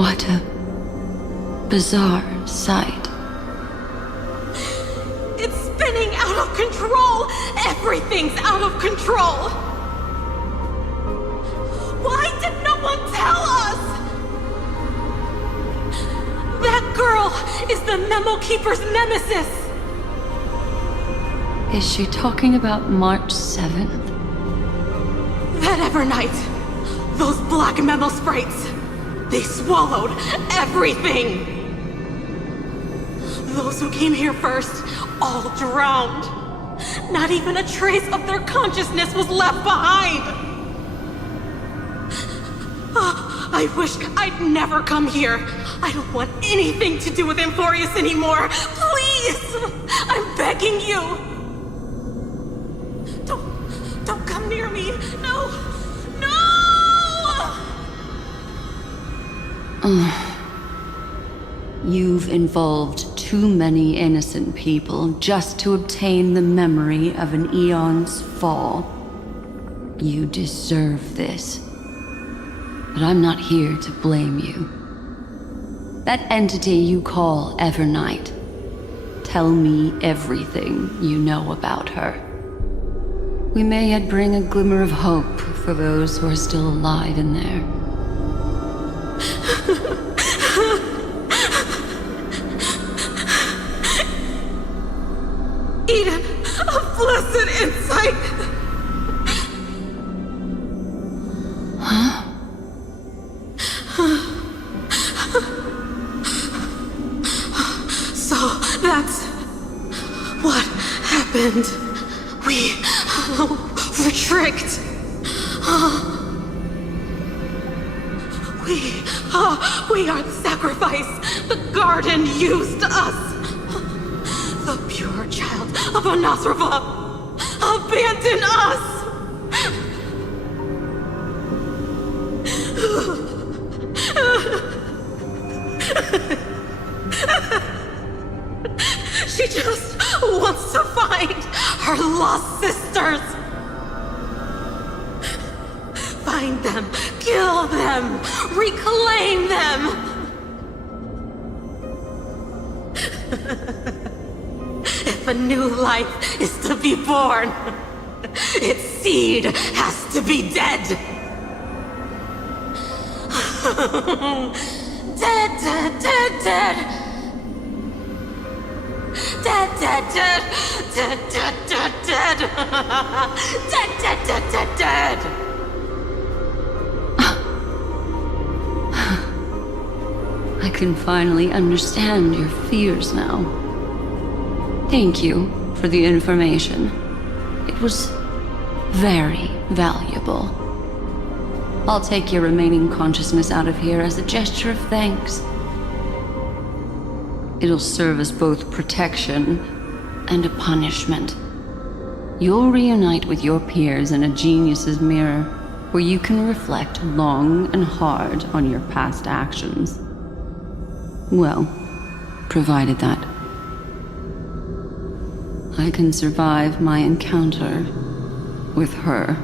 What a bizarre sight. It's spinning out of control! Everything's out of control! Why did no one tell us? That girl is the Memo Keeper's nemesis! Is she talking about March 7th? That Evernight! Those black memo sprites! They swallowed everything! Those who came here first, all drowned. Not even a trace of their consciousness was left behind! I wish I'd never come here. I don't want anything to do with Emphorius anymore. Please! I'm begging you! Don't come near me! No! No! You've involved too many innocent people just to obtain the memory of an eon's fall. You deserve this. But I'm not here to blame you. That entity you call Evernight, tell me everything you know about her. We may yet bring a glimmer of hope for those who are still alive in there. Eden, a blessed insight! Huh? So, that's what happened. We were tricked. We are the sacrifice. The garden used us. The pure child of Anathrava abandoned us. She just wants to find her lost sisters. Find them, kill them, reclaim them. If a new life is to be born, its seed has to be dead. Dead, dead, dead, dead. Dead, dead, dead, dead, dead, dead, dead. Dead, dead, dead, dead, dead. I can finally understand your fears now. Thank you for the information. It was very valuable. I'll take your remaining consciousness out of here as a gesture of thanks. It'll serve as both protection and a punishment. You'll reunite with your peers in a genius's mirror, where you can reflect long and hard on your past actions. Well, provided that I can survive my encounter with her.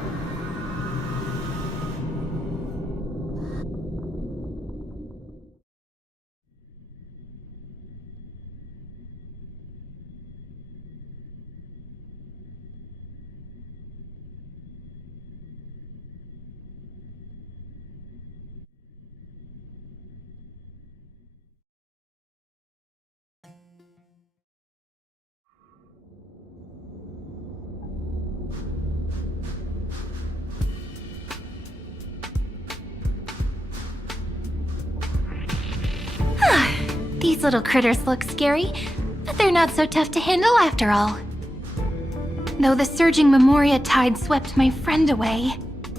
These little critters look scary, but they're not so tough to handle after all. Though the surging Memoria tide swept my friend away,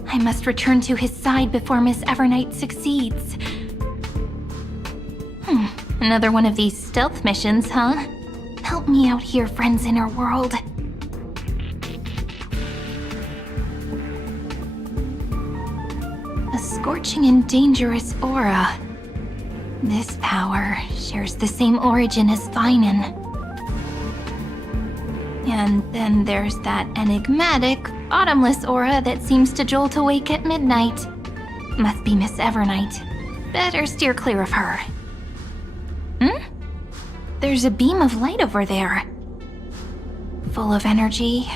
I must return to his side before Miss Evernight succeeds. Another one of these stealth missions, huh? Help me out here, friends inner world. A scorching and dangerous aura. This power shares the same origin as Vinen. And then there's that enigmatic, bottomless aura that seems to jolt awake at midnight. Must be Miss Evernight. Better steer clear of her. There's a beam of light over there. Full of energy,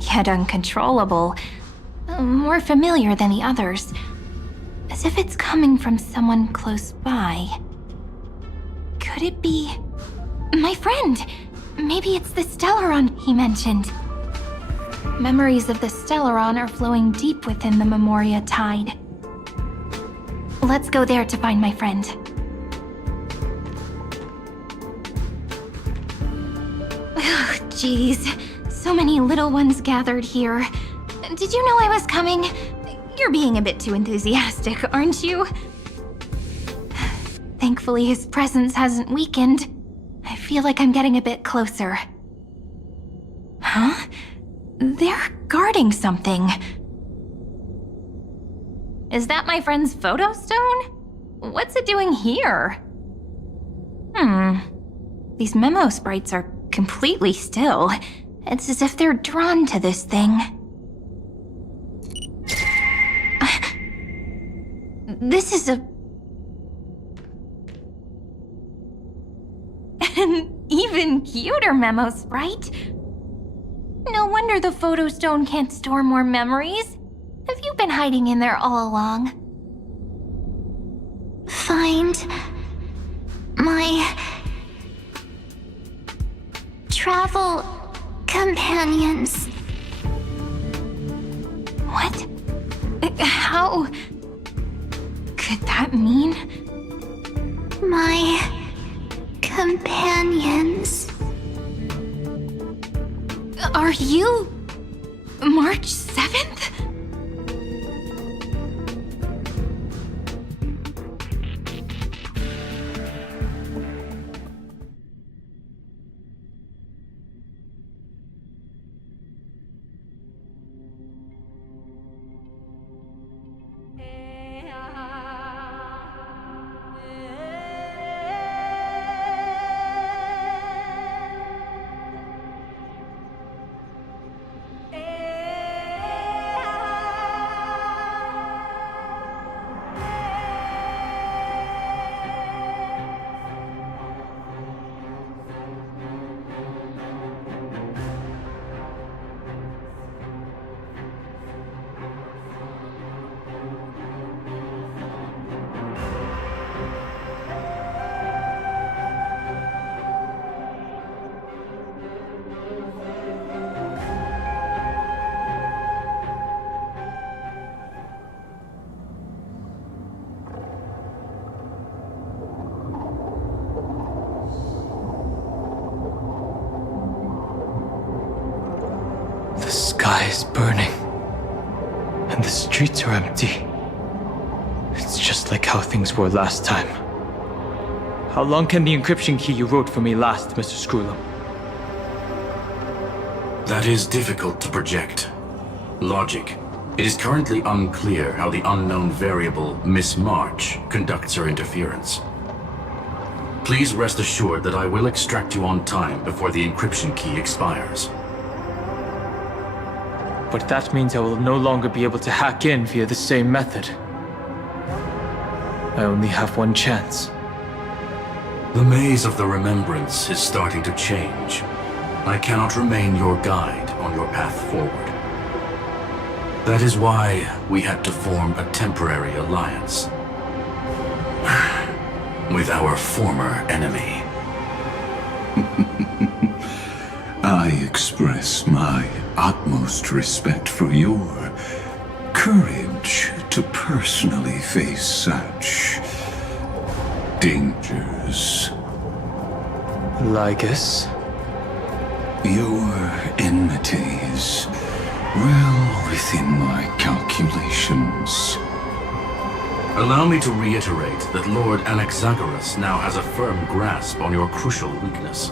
yet uncontrollable. More familiar than the others. As if it's coming from someone close by. Could it be... my friend? Maybe it's the Stellaron he mentioned. Memories of the Stellaron are flowing deep within the Memoria Tide. Let's go there to find my friend. Jeez, so many little ones gathered here. Did you know I was coming? You're being a bit too enthusiastic, aren't you? Thankfully, his presence hasn't weakened. I feel like I'm getting a bit closer. Huh? They're guarding something. Is that my friend's photo stone? What's it doing here? These memo sprites are completely still. It's as if they're drawn to this thing. This is an even cuter memo sprite. No wonder the photo stone can't store more memories. Have you been hiding in there all along? Find my travel companions. What? How could that mean? My companions. Are you March 7th? The sky is burning, and the streets are empty. It's just like how things were last time. How long can the encryption key you wrote for me last, Mr. Screwlum? That is difficult to project. Logic. It is currently unclear how the unknown variable, Miss March, conducts her interference. Please rest assured that I will extract you on time before the encryption key expires. But that means I will no longer be able to hack in via the same method. I only have one chance. The maze of the remembrance is starting to change. I cannot remain your guide on your path forward. That is why we had to form a temporary alliance with our former enemy. I express my utmost respect for your courage to personally face such dangers. Lygus? Your enmity is well within my calculations. Allow me to reiterate that Lord Anaxagoras now has a firm grasp on your crucial weakness.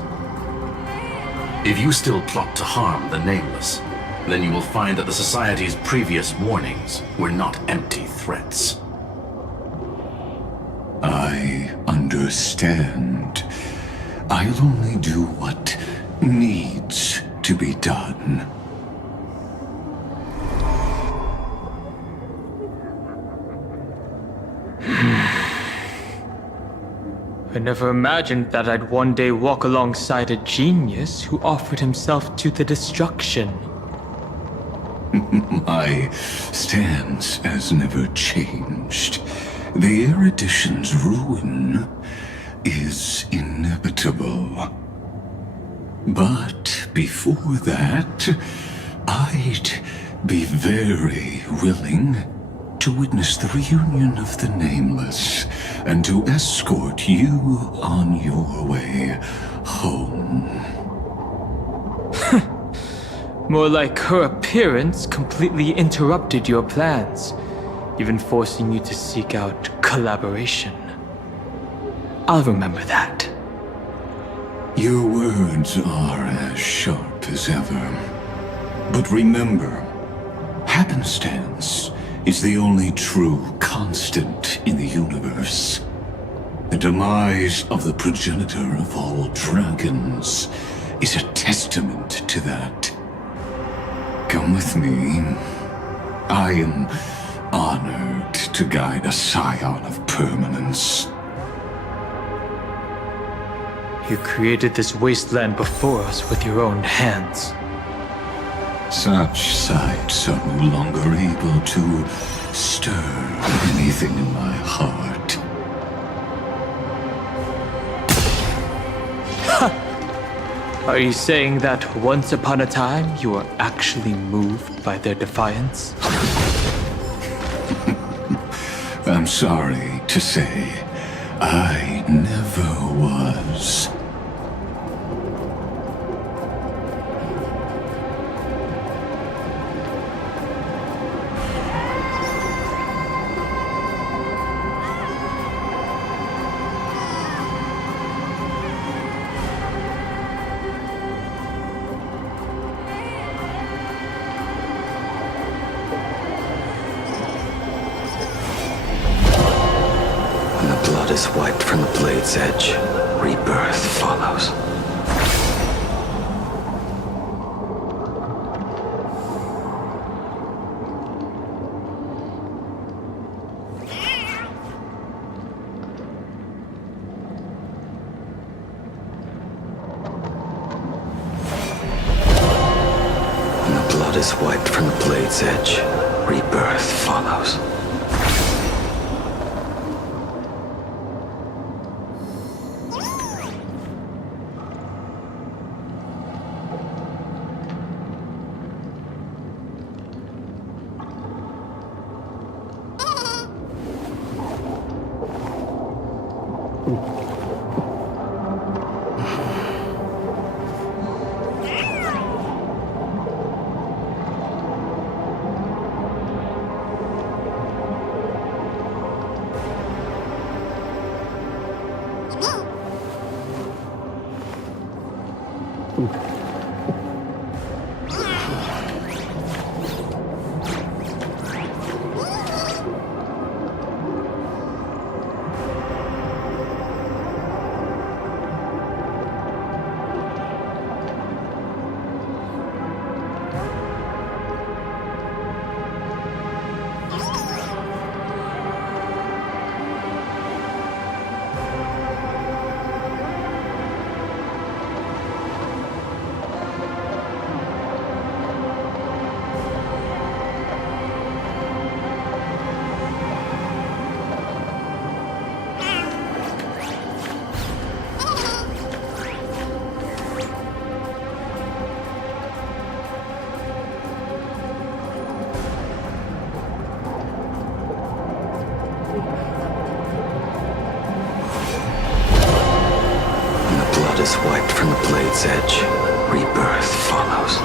If you still plot to harm the Nameless, then you will find that the Society's previous warnings were not empty threats. I understand. I'll only do what needs to be done. I never imagined that I'd one day walk alongside a genius who offered himself to the destruction. My stance has never changed. The erudition's ruin is inevitable. But before that, I'd be very willing to witness the reunion of the Nameless and to escort you on your way home. More like her appearance completely interrupted your plans, even forcing you to seek out collaboration. I'll remember that. Your words are as sharp as ever. But remember, happenstance is the only true constant in the universe. The demise of the progenitor of all dragons is a testament to that. Come with me. I am honored to guide a scion of permanence. You created this wasteland before us with your own hands. Such sights are no longer able to stir anything in my heart. Are you saying that once upon a time you were actually moved by their defiance? I'm sorry to say, I never was. When the blood is wiped from the blade's edge, rebirth follows. When the blood is wiped from the blade's edge, rebirth follows. When the blood is wiped from the blade's edge, rebirth follows.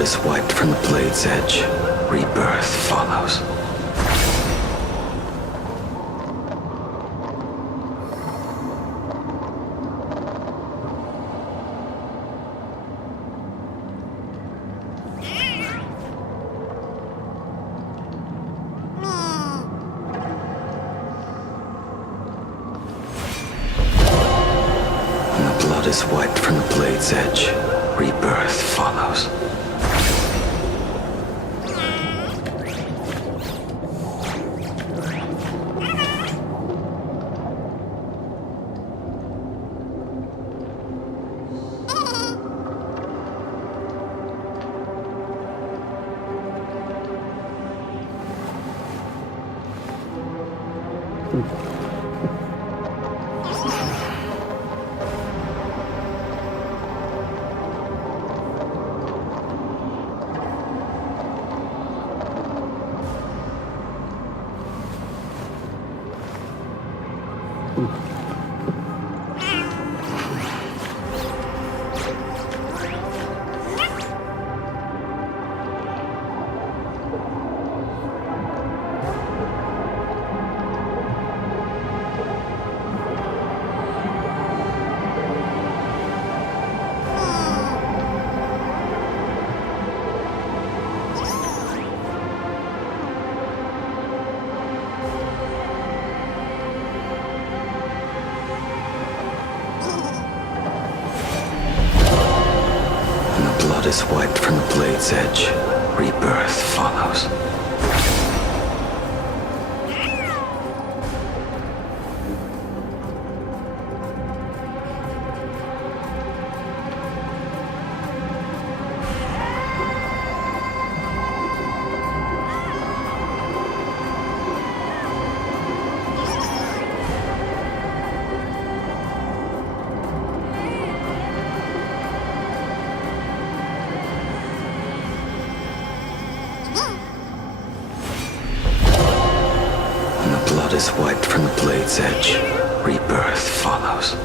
blood is wiped from the blade's edge, rebirth follows. When the blood is wiped from the blade's edge, rebirth follows. Blood is wiped from the blade's edge. Rebirth follows. Blood is wiped from the blade's edge. Rebirth follows.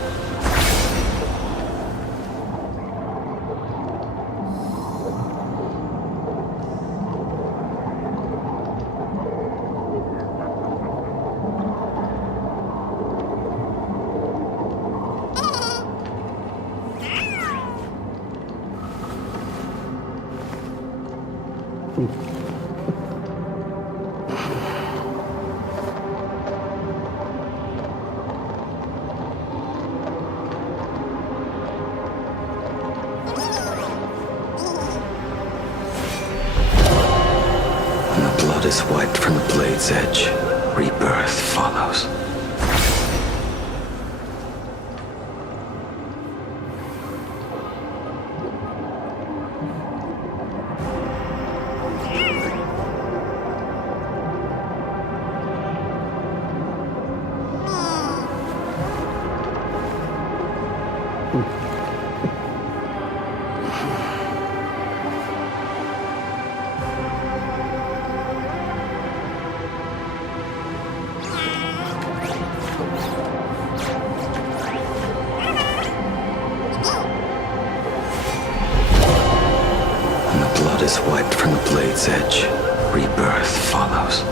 Blood is wiped from the blade's edge. Rebirth follows. Blood is wiped from the blade's edge. Rebirth follows.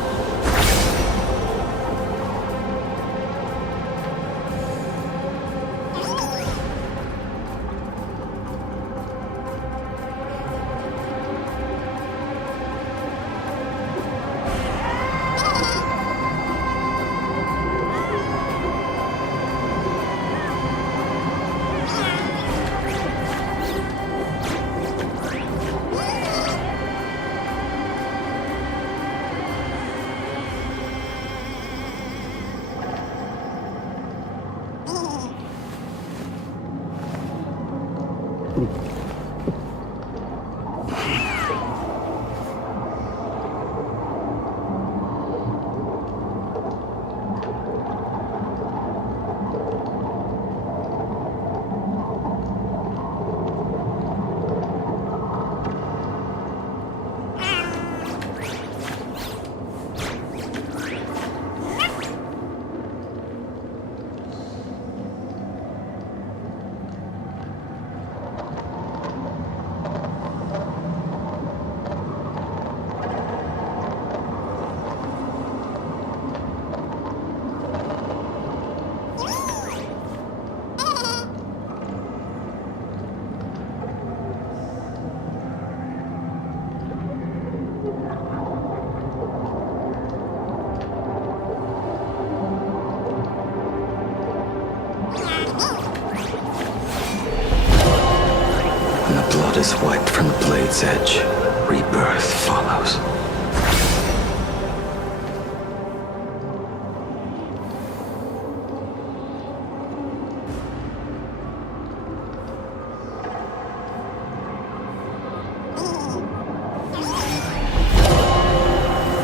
is wiped from the blade's edge, rebirth follows.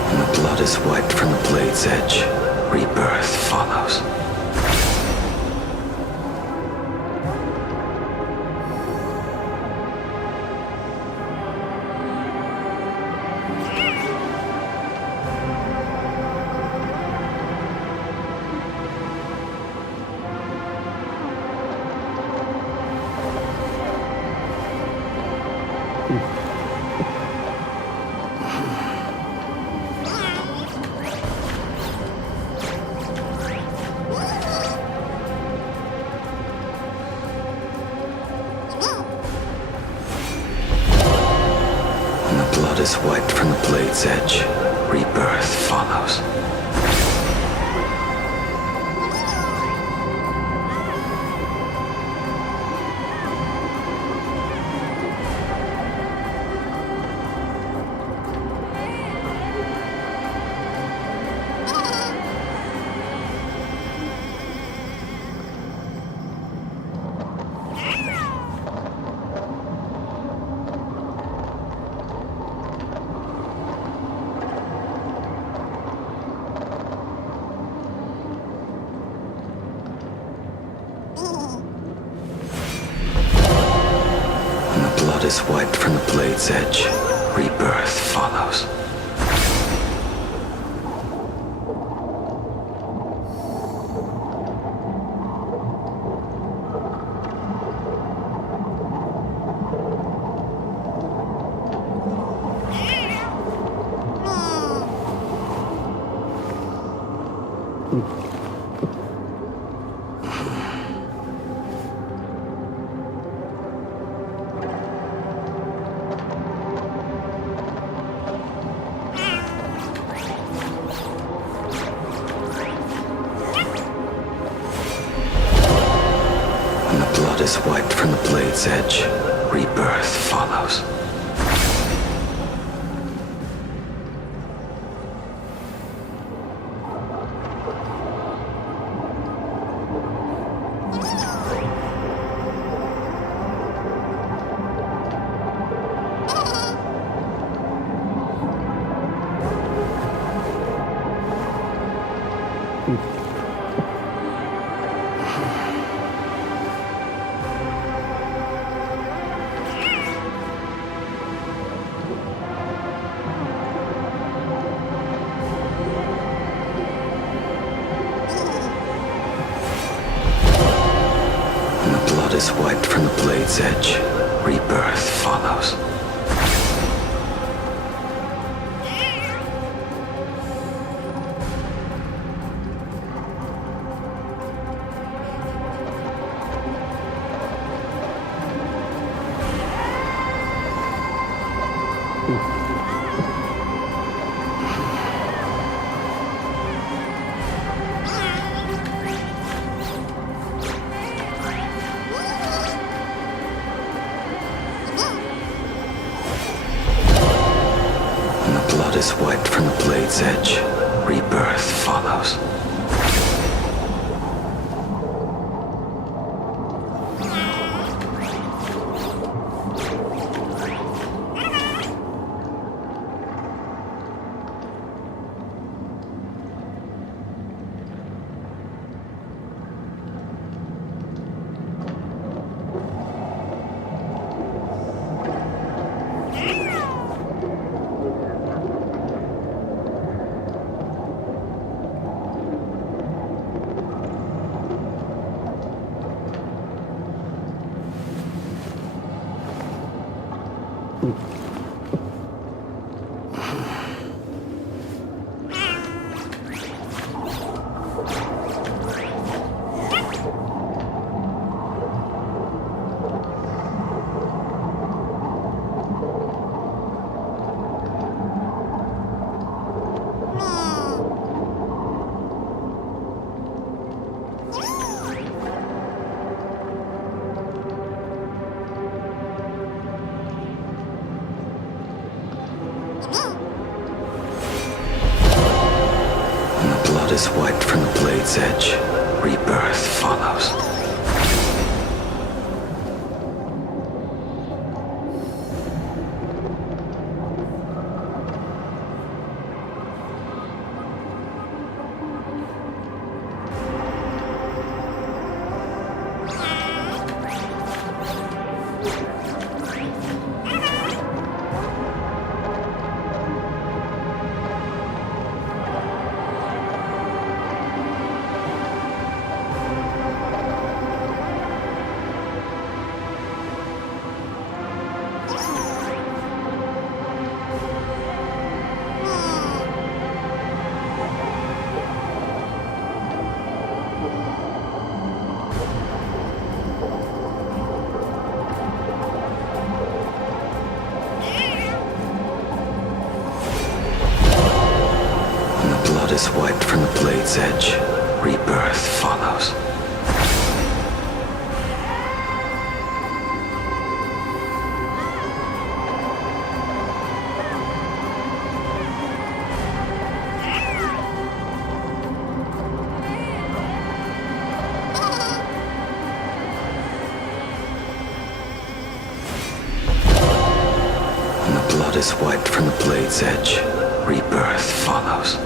When the blood is wiped from the blade's edge, rebirth follows. When the blood is wiped from the blade's edge, rebirth follows. When the blood is wiped from the blade's edge, rebirth follows. When the blood is wiped from the blade's edge, rebirth follows. When the blood is wiped from the blade's edge, rebirth follows. When the blood is wiped from the blade's edge, rebirth follows. is wiped from the blade's edge, rebirth follows. Is wiped from the blade's edge, rebirth follows. When the blood is wiped from the blade's edge, rebirth follows.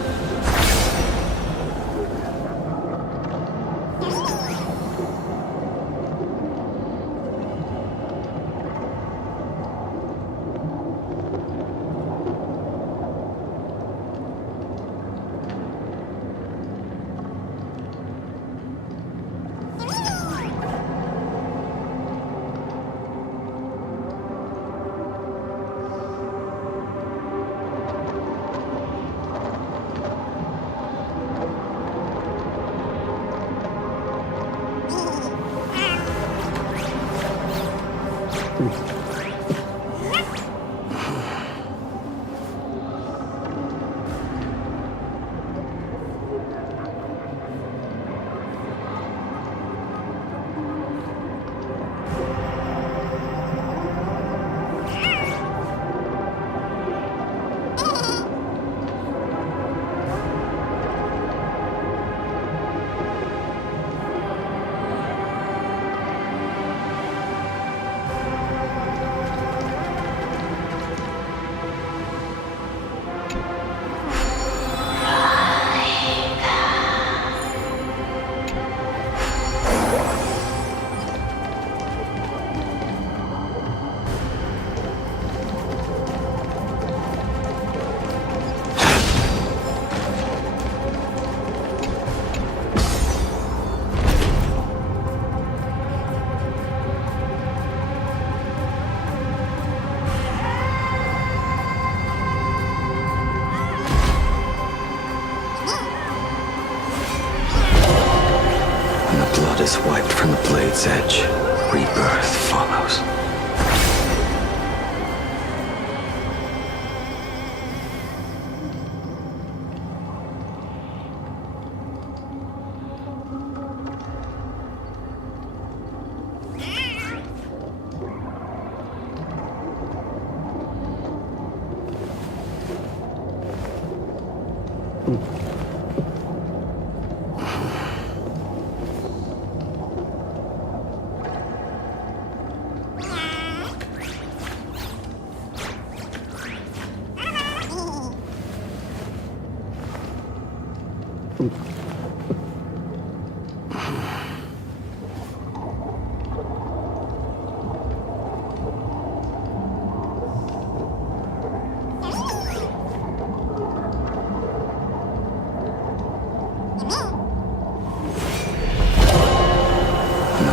Is wiped from the blade's edge, rebirth follows.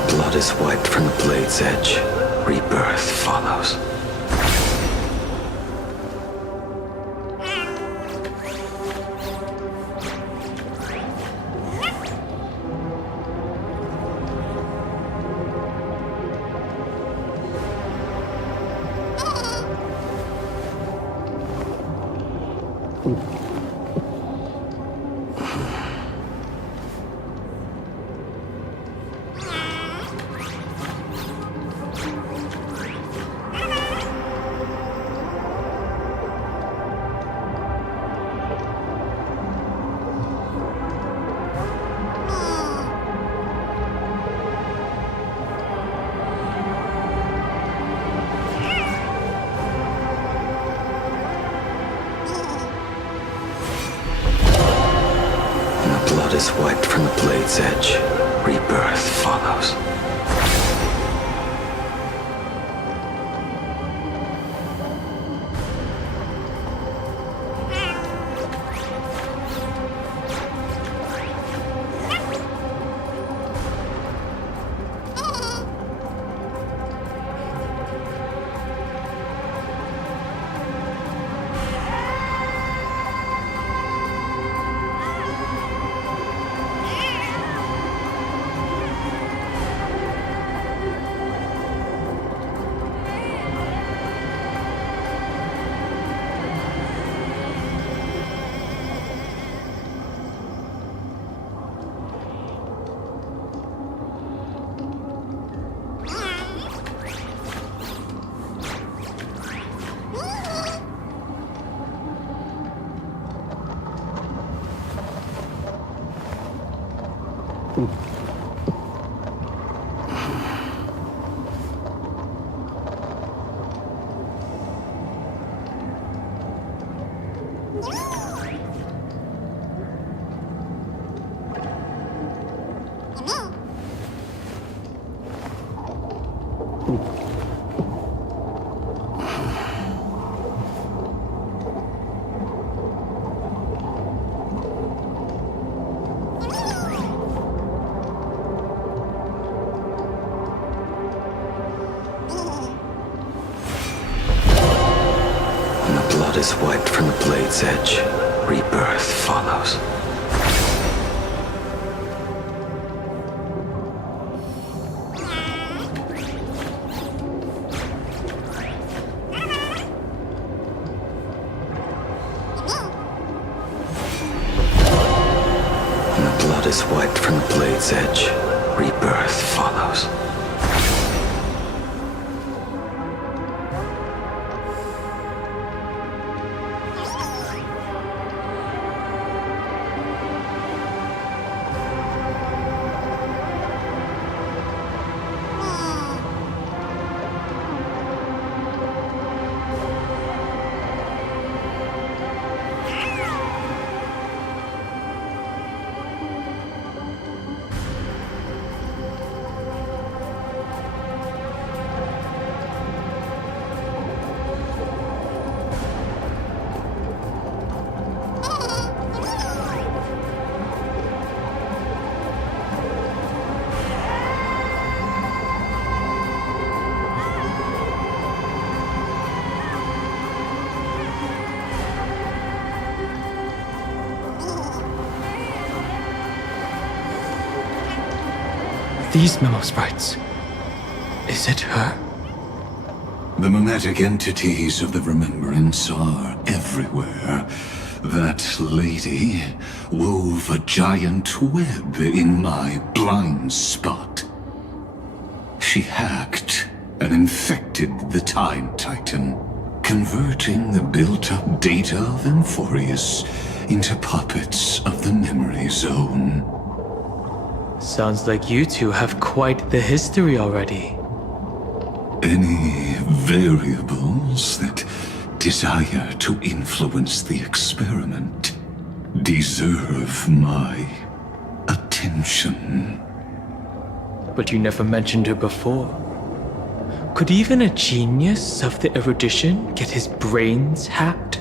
Blood is wiped from the blade's edge, rebirth follows. is wiped from the blade's edge, rebirth follows. Blood is wiped from the blade's edge. Rebirth follows. When the blood is wiped from the blade's edge, rebirth follows. These memo sprites. Is it her? The mimetic entities of the Remembrance are everywhere. That lady wove a giant web in my blind spot. She hacked and infected the Time Titan, converting the built-up data of Emphorius into puppets of the Memory Zone. Sounds like you two have quite the history already. Any variables that desire to influence the experiment deserve my attention. But you never mentioned her before. Could even a genius of the erudition get his brains hacked?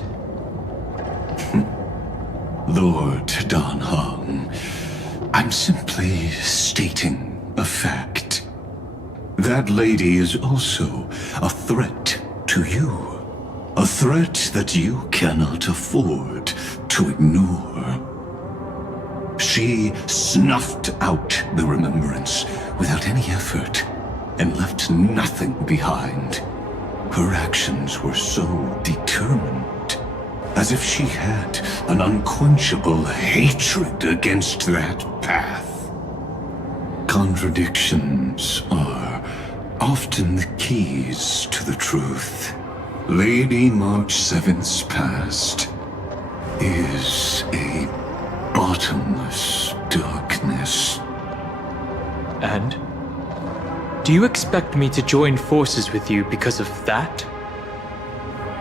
Lord Dan Hong, I'm simply stating a fact. That lady is also a threat to you. A threat that you cannot afford to ignore. She snuffed out the Remembrance without any effort and left nothing behind. Her actions were so determined, as if she had an unquenchable hatred against that path. Contradictions are often the keys to the truth. Lady March 7th's past is a bottomless darkness. And? Do you expect me to join forces with you because of that?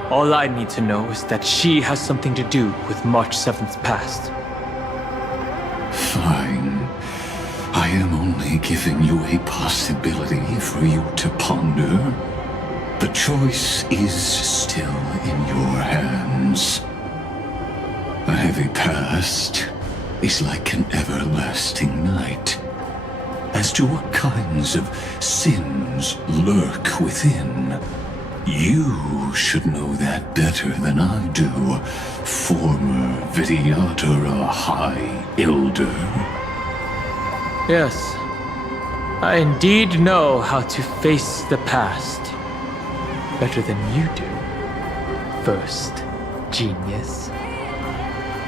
All I need to know is that she has something to do with March 7th's past. Fine. only giving you a possibility for you to ponder. The choice is still in your hands. A heavy past is like an everlasting night. As to what kinds of sins lurk within, you should know that better than I do, former Vidyadhara High Elder. Yes, I indeed know how to face the past better than you do, first genius.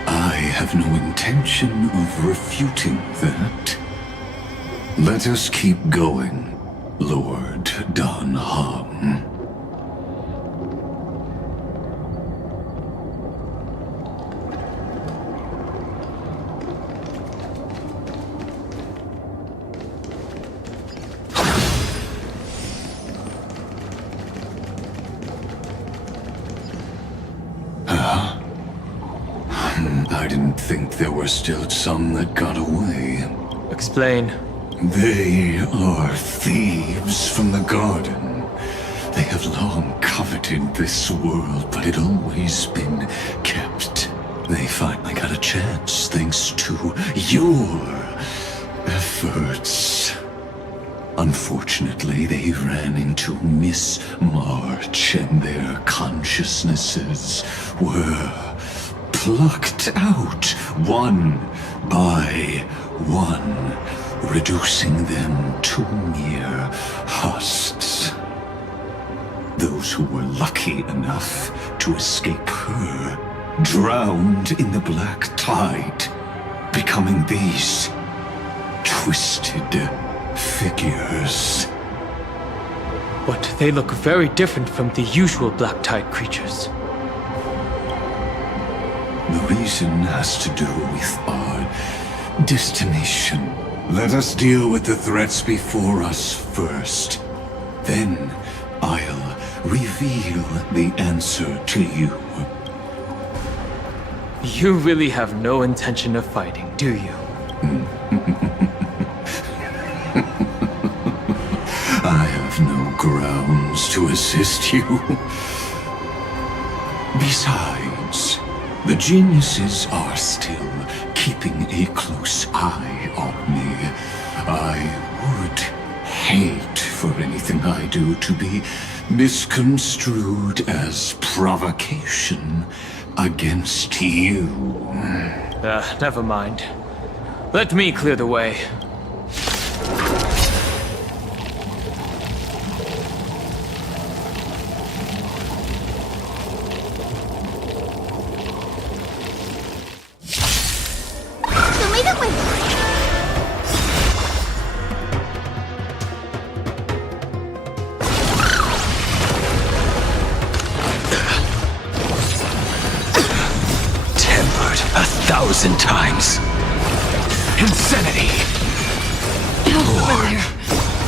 I have no intention of refuting that. Let us keep going, Lord Don Hum. I didn't think there were still some that got away. Explain. They are thieves from the garden. They have long coveted this world, but it always been kept. They finally got a chance thanks to your efforts. Unfortunately, they ran into Miss March and their consciousnesses were plucked out one by one, reducing them to mere husks. Those who were lucky enough to escape her drowned in the black tide, becoming these twisted figures. But they look very different from the usual black tide creatures. The reason has to do with our destination. Let us deal with the threats before us first. Then I'll reveal the answer to you. You really have no intention of fighting, do you? I have no grounds to assist you. Besides, the geniuses are still keeping a close eye on me. I would hate for anything I do to be misconstrued as provocation against you. Never mind. Let me clear the way. Tempered 1,000 times. Insanity! Lord,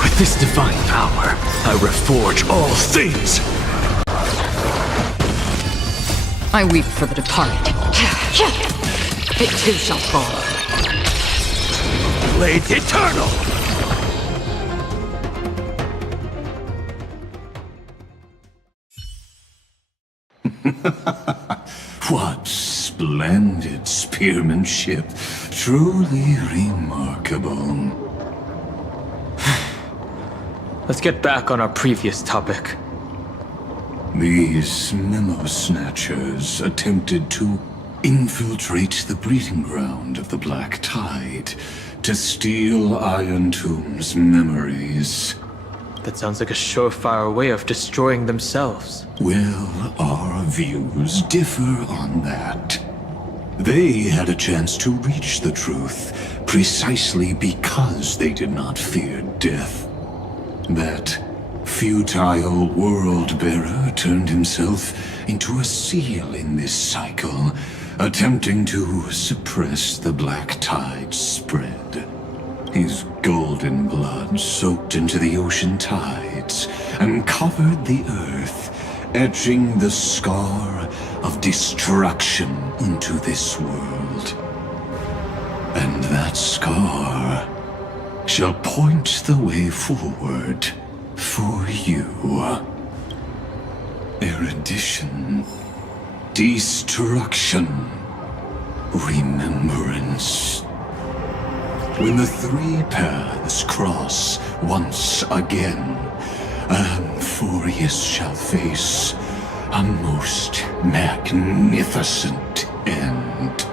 with this divine power, I reforge all things! I weep for the departed. It too shall fall. Blade eternal! What splendid spearmanship. Truly remarkable. Let's get back on our previous topic. These memo snatchers attempted to infiltrate the breeding ground of the Black Tide to steal Iron Tomb's memories. That sounds like a surefire way of destroying themselves. Well, our views differ on that. They had a chance to reach the truth precisely because they did not fear death. That futile world-bearer turned himself into a seal in this cycle, attempting to suppress the Black Tide's spread. His golden blood soaked into the ocean tides and covered the earth, etching the scar of destruction into this world. And that scar shall point the way forward for you. Erudition, destruction, remembrance. When the three paths cross once again, Amphorius shall face a most magnificent end.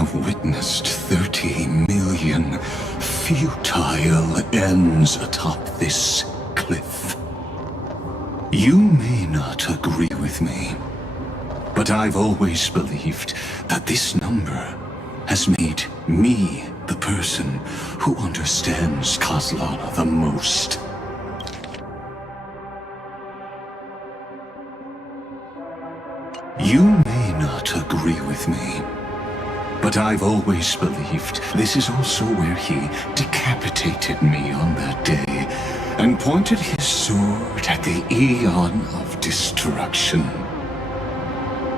have witnessed 30 million futile ends atop this cliff. You may not agree with me, but I've always believed that this number has made me the person who understands Kaslana the most. You may not agree with me, but I've always believed this is also where he decapitated me on that day and pointed his sword at the Aeon of Destruction.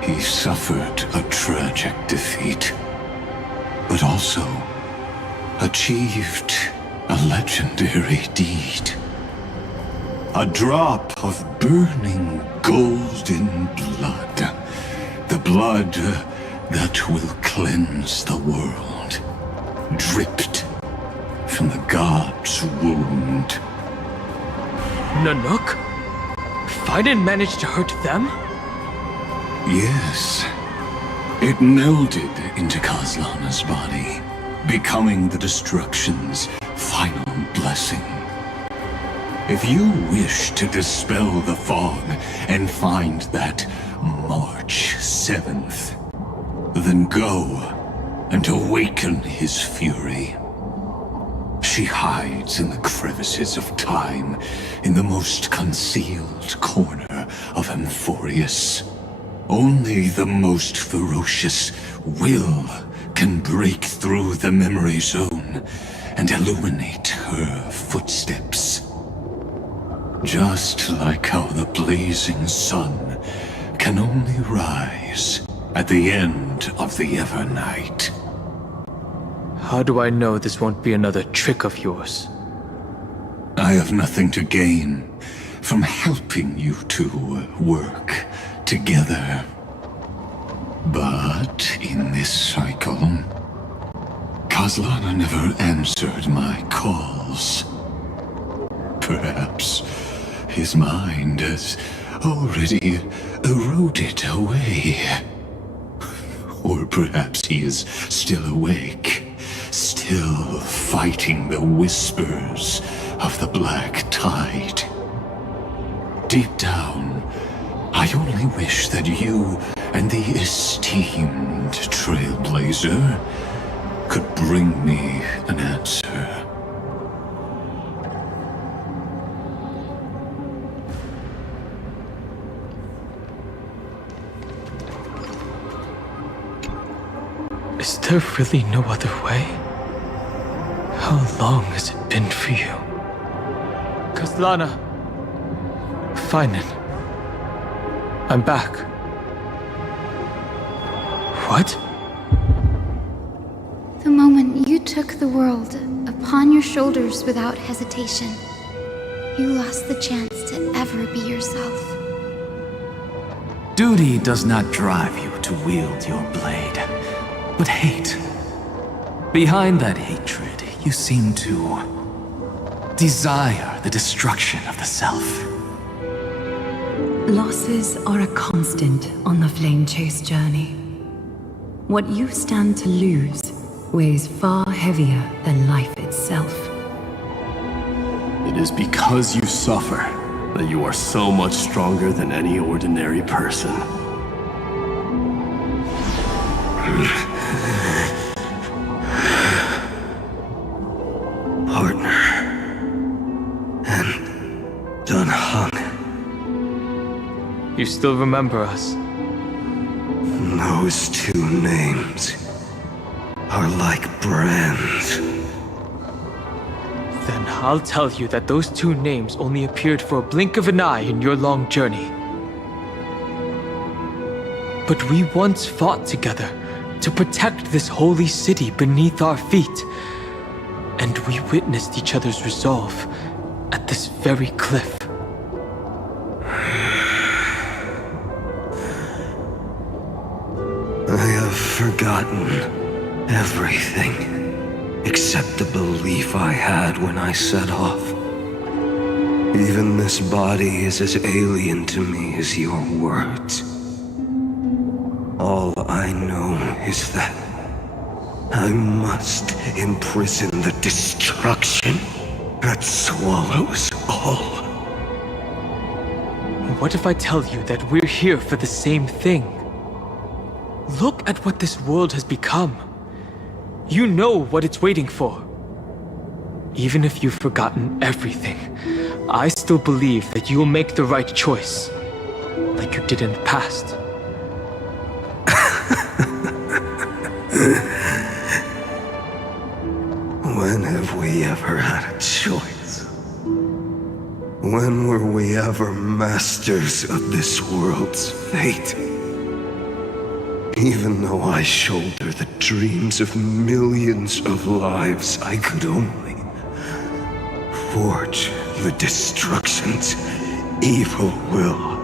He suffered a tragic defeat, but also achieved a legendary deed. A drop of burning golden blood. The blood that will cleanse the world. Dripped from the god's wound. Nanook? Fiden managed to hurt them? Yes. It melded into Kaslana's body, becoming the Destruction's final blessing. If you wish to dispel the fog and find that March 7th, then go and awaken his fury. She hides in the crevices of time, in the most concealed corner of Amphorius. Only the most ferocious will can break through the memory zone and illuminate her footsteps. Just like how the blazing sun can only rise at the end of the Evernight. How do I know this won't be another trick of yours? I have nothing to gain from helping you two work together. But in this cycle, Kaslana never answered my calls. Perhaps his mind has already eroded away. Or perhaps he is still awake, still fighting the whispers of the black tide. Deep down, I only wish that you and the esteemed Trailblazer could bring me an answer. Is there really no other way? How long has it been for you? Kaslana. Finen. I'm back. What? The moment you took the world upon your shoulders without hesitation, you lost the chance to ever be yourself. Duty does not drive you to wield your blade, but hate. Behind that hatred, you seem to desire the destruction of the self. Losses are a constant on the Flame Chase journey. What you stand to lose weighs far heavier than life itself. It is because you suffer that you are so much stronger than any ordinary person. Partner. And done hung. You still remember us? Those two names are like brands. Then I'll tell you that those two names only appeared for a blink of an eye in your long journey. But we once fought together to protect this holy city beneath our feet. And we witnessed each other's resolve at this very cliff. I have forgotten everything except the belief I had when I set off. Even this body is as alien to me as your words. All I know is that I must imprison the destruction that swallows all. What if I tell you that we're here for the same thing? Look at what this world has become. You know what it's waiting for. Even if you've forgotten everything, I still believe that you'll make the right choice, like you did in the past. When have we ever had a choice? When were we ever masters of this world's fate? Even though I shoulder the dreams of millions of lives, I could only forge the destruction's evil will.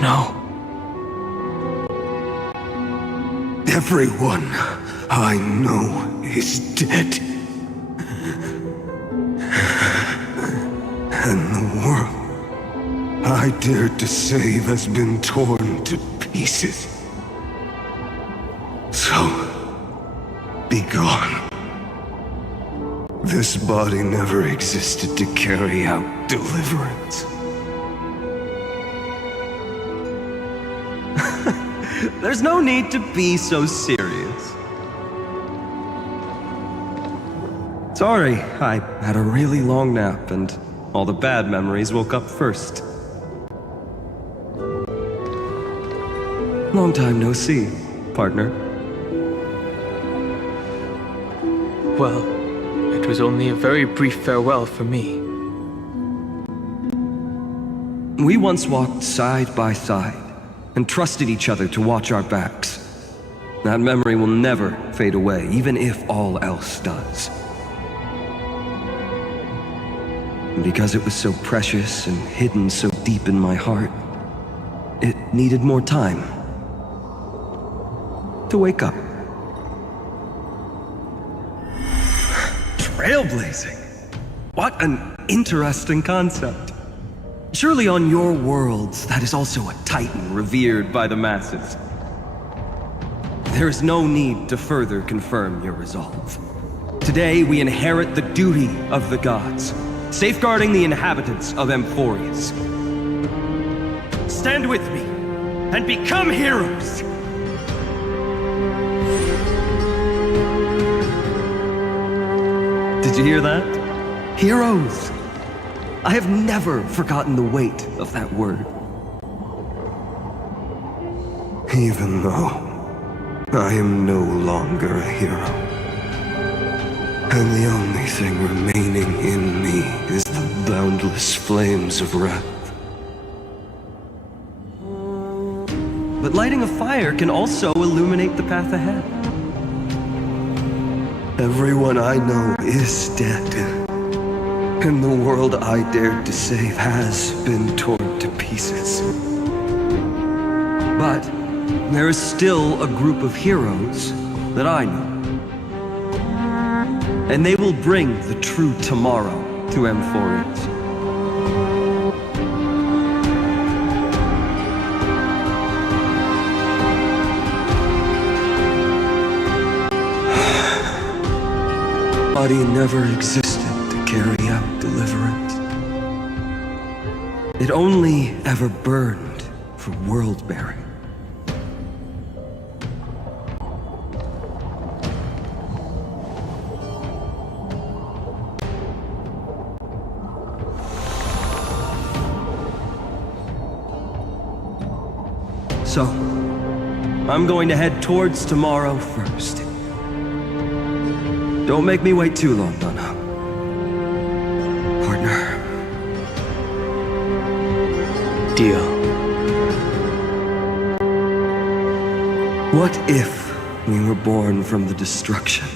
No. Everyone I know is dead. And the world I dared to save has been torn to pieces. So, be gone. This body never existed to carry out deliverance. There's no need to be so serious. Sorry, I had a really long nap and all the bad memories woke up first. Long time no see, partner. Well, it was only a very brief farewell for me. We once walked side by side and trusted each other to watch our backs. That memory will never fade away, even if all else does. And because it was so precious and hidden so deep in my heart, it needed more time to wake up. Trailblazing. What an interesting concept. Surely on your worlds, that is also a titan revered by the masses. There is no need to further confirm your resolve. Today, we inherit the duty of the gods, safeguarding the inhabitants of Emphorius. Stand with me, and become heroes! Did you hear that? Heroes! I have never forgotten the weight of that word. Even though I am no longer a hero, and the only thing remaining in me is the boundless flames of wrath. But lighting a fire can also illuminate the path ahead. Everyone I know is dead, and the world I dared to save has been torn to pieces. But there is still a group of heroes that I know. And they will bring the true tomorrow to Emphorius. Body never existed to carry out deliverance. It only ever burned for world-bearing. So, I'm going to head towards tomorrow first. Don't make me wait too long, Donna. Partner. Deal. What if we were born from the destruction?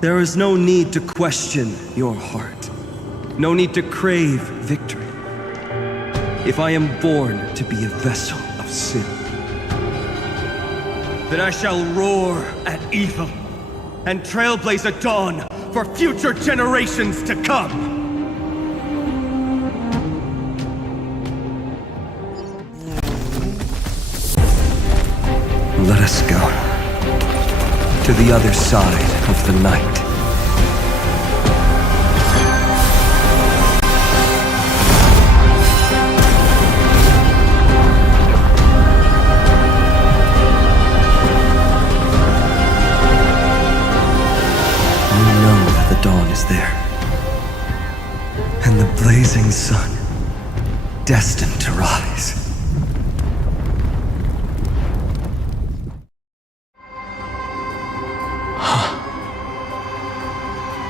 There is no need to question your heart. No need to crave victory. If I am born to be a vessel of sin, then I shall roar at evil and trailblaze a dawn for future generations to come. us go. To the other side of the night. We know that the dawn is there. And the blazing sun, destined to rise.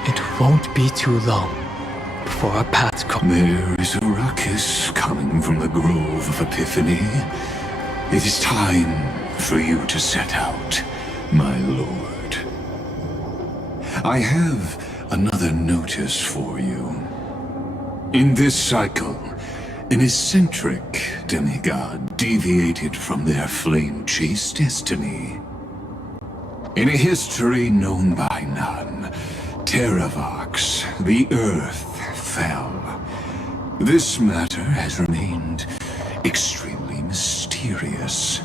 It won't be too long before our paths cross. There is a ruckus coming from the Grove of Epiphany. It is time for you to set out, my lord. I have another notice for you. In this cycle, an eccentric demigod deviated from their flame-chased destiny. In a history known by none, Terravox, the Earth, fell. This matter has remained extremely mysterious,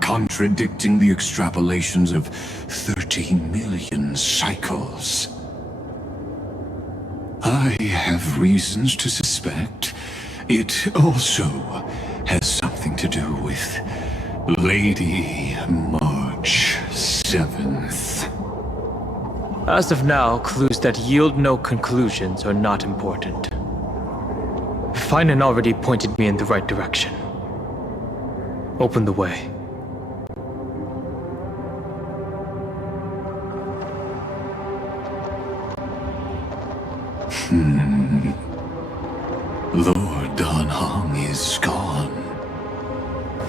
contradicting the extrapolations of 13 million cycles. I have reasons to suspect it also has something to do with Lady March 7th. As of now, clues that yield no conclusions are not important. Finan already pointed me in the right direction. Open the way. Lord Don Hong is gone.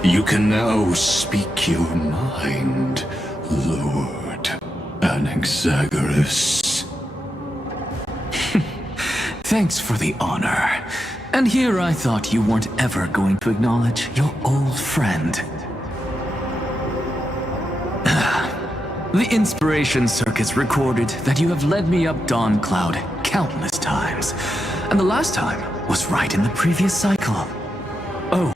You can now speak your mind, Lord Anaxagoras. Thanks for the honor. And here I thought you weren't ever going to acknowledge your old friend. The Inspiration Circus recorded that you have led me up Dawn Cloud countless times. And the last time was right in the previous cycle. Oh,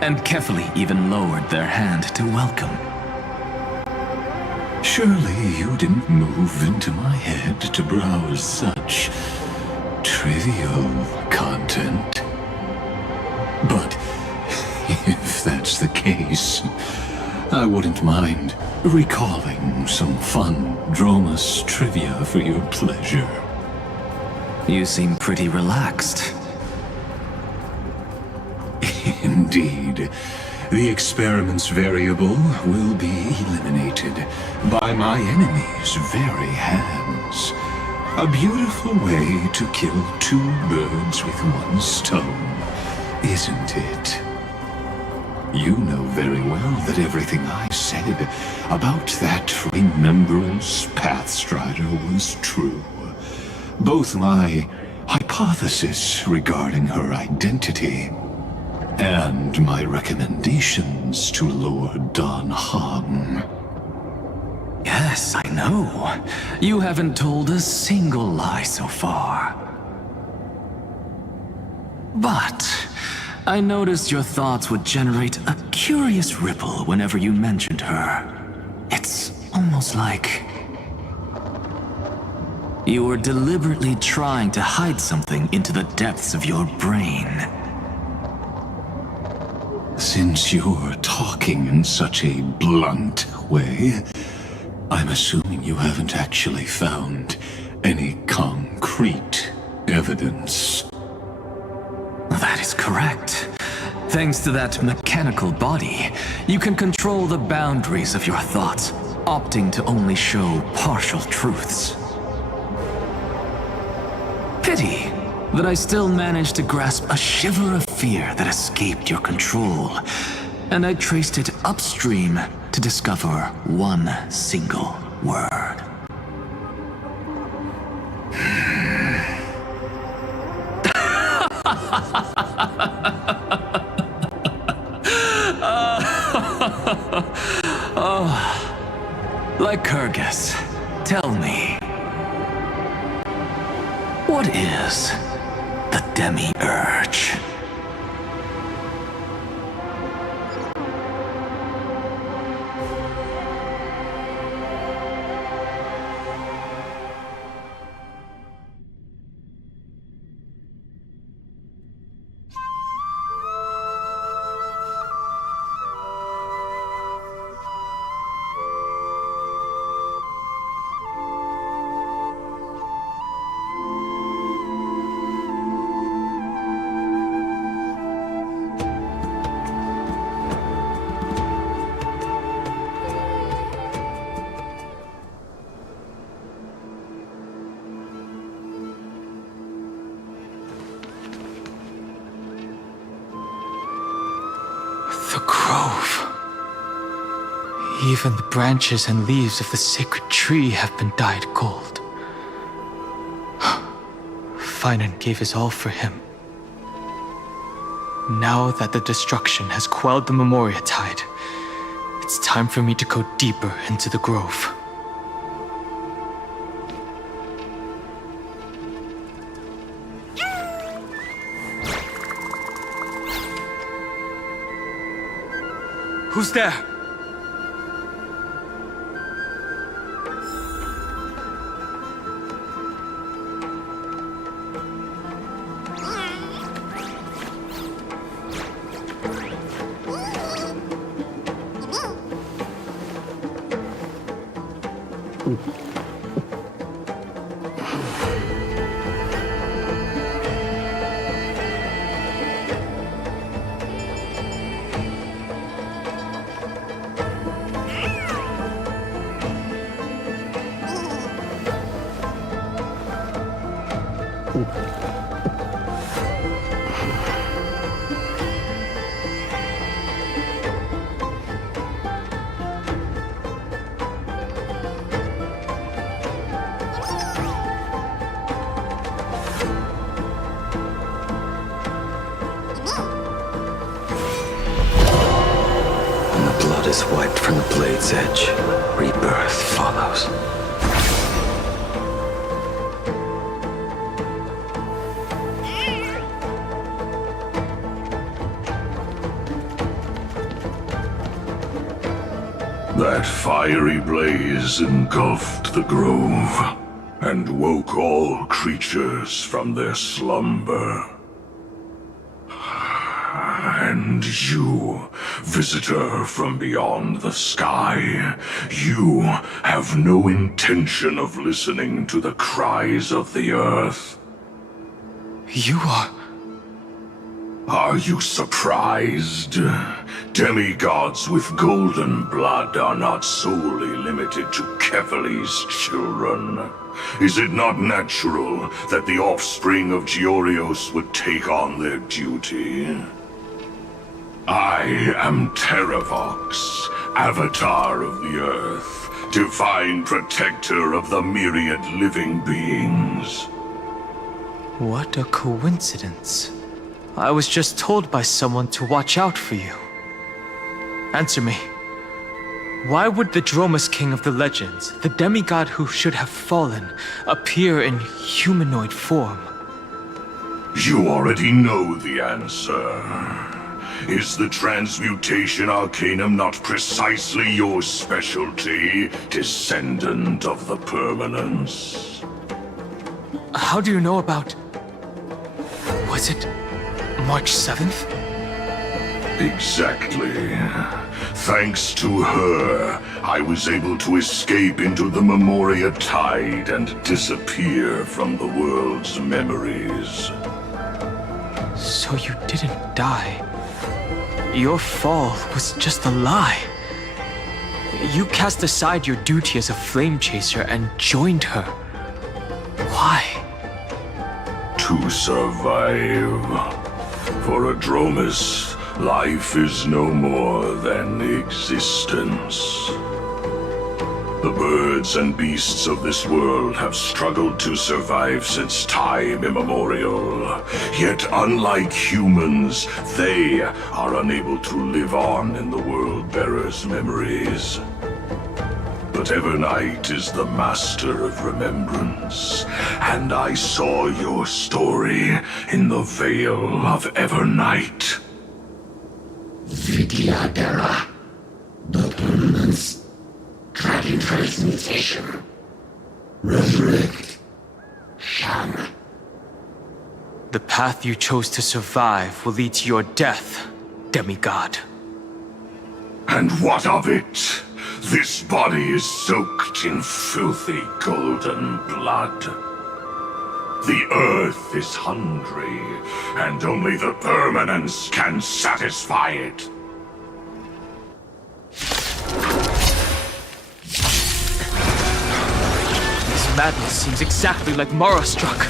and Kefali even lowered their hand to welcome. Surely you didn't move into my head to browse such trivial content. But if that's the case, I wouldn't mind recalling some fun Dromus trivia for your pleasure. You seem pretty relaxed. Indeed. The experiment's variable will be eliminated by my enemy's very hands. A beautiful way to kill two birds with one stone, isn't it? You know very well that everything I said about that Remembrance Pathstrider was true. Both my hypothesis regarding her identity and my recommendations to Lord Don Hong. Yes, I know. You haven't told a single lie so far. But I noticed your thoughts would generate a curious ripple whenever you mentioned her. It's almost like you were deliberately trying to hide something into the depths of your brain. Since you're talking in such a blunt way, I'm assuming you haven't actually found any concrete evidence. That is correct. Thanks to that mechanical body, you can control the boundaries of your thoughts, opting to only show partial truths. Pity that I still managed to grasp a shiver of fear that escaped your control, and I traced it upstream to discover one single word. Oh, Lycurgus, tell me, what is the Demi-Urge? The grove. Even the branches and leaves of the sacred tree have been dyed gold. Finan gave his all for him. Now that the destruction has quelled the Memoria tide, it's time for me to go deeper into the grove. Who's there? Blood is wiped from the blade's edge. Rebirth follows. That fiery blaze engulfed the grove and woke all creatures from their slumber. And you, visitor from beyond the sky, you have no intention of listening to the cries of the earth. You are... Are you surprised? Demigods with golden blood are not solely limited to Kefali's children. Is it not natural that the offspring of Georios would take on their duty? I am Terravox, Avatar of the Earth, divine protector of the myriad living beings. What a coincidence. I was just told by someone to watch out for you. Answer me. Why would the Dromus King of the legends, the demigod who should have fallen, appear in humanoid form? You already know the answer. Is the transmutation arcanum not precisely your specialty, descendant of the permanence? How do you know about... Was it March 7th? Exactly. Thanks to her, I was able to escape into the Memoria tide and disappear from the world's memories. So you didn't die. Your fall was just a lie. You cast aside your duty as a flame chaser and joined her. Why? To survive. For a Dromus, life is no more than existence. The birds and beasts of this world have struggled to survive since time immemorial. Yet unlike humans, they are unable to live on in the World-Bearer's memories. But Evernight is the master of remembrance, and I saw your story in the Veil of Evernight. Vidyadhara, the permanence. Dragon transmutation. Resurrect. Shang. The path you chose to survive will lead to your death, demigod. And what of it? This body is soaked in filthy golden blood. The earth is hungry, and only the permanence can satisfy it. Madness seems exactly like Mara struck.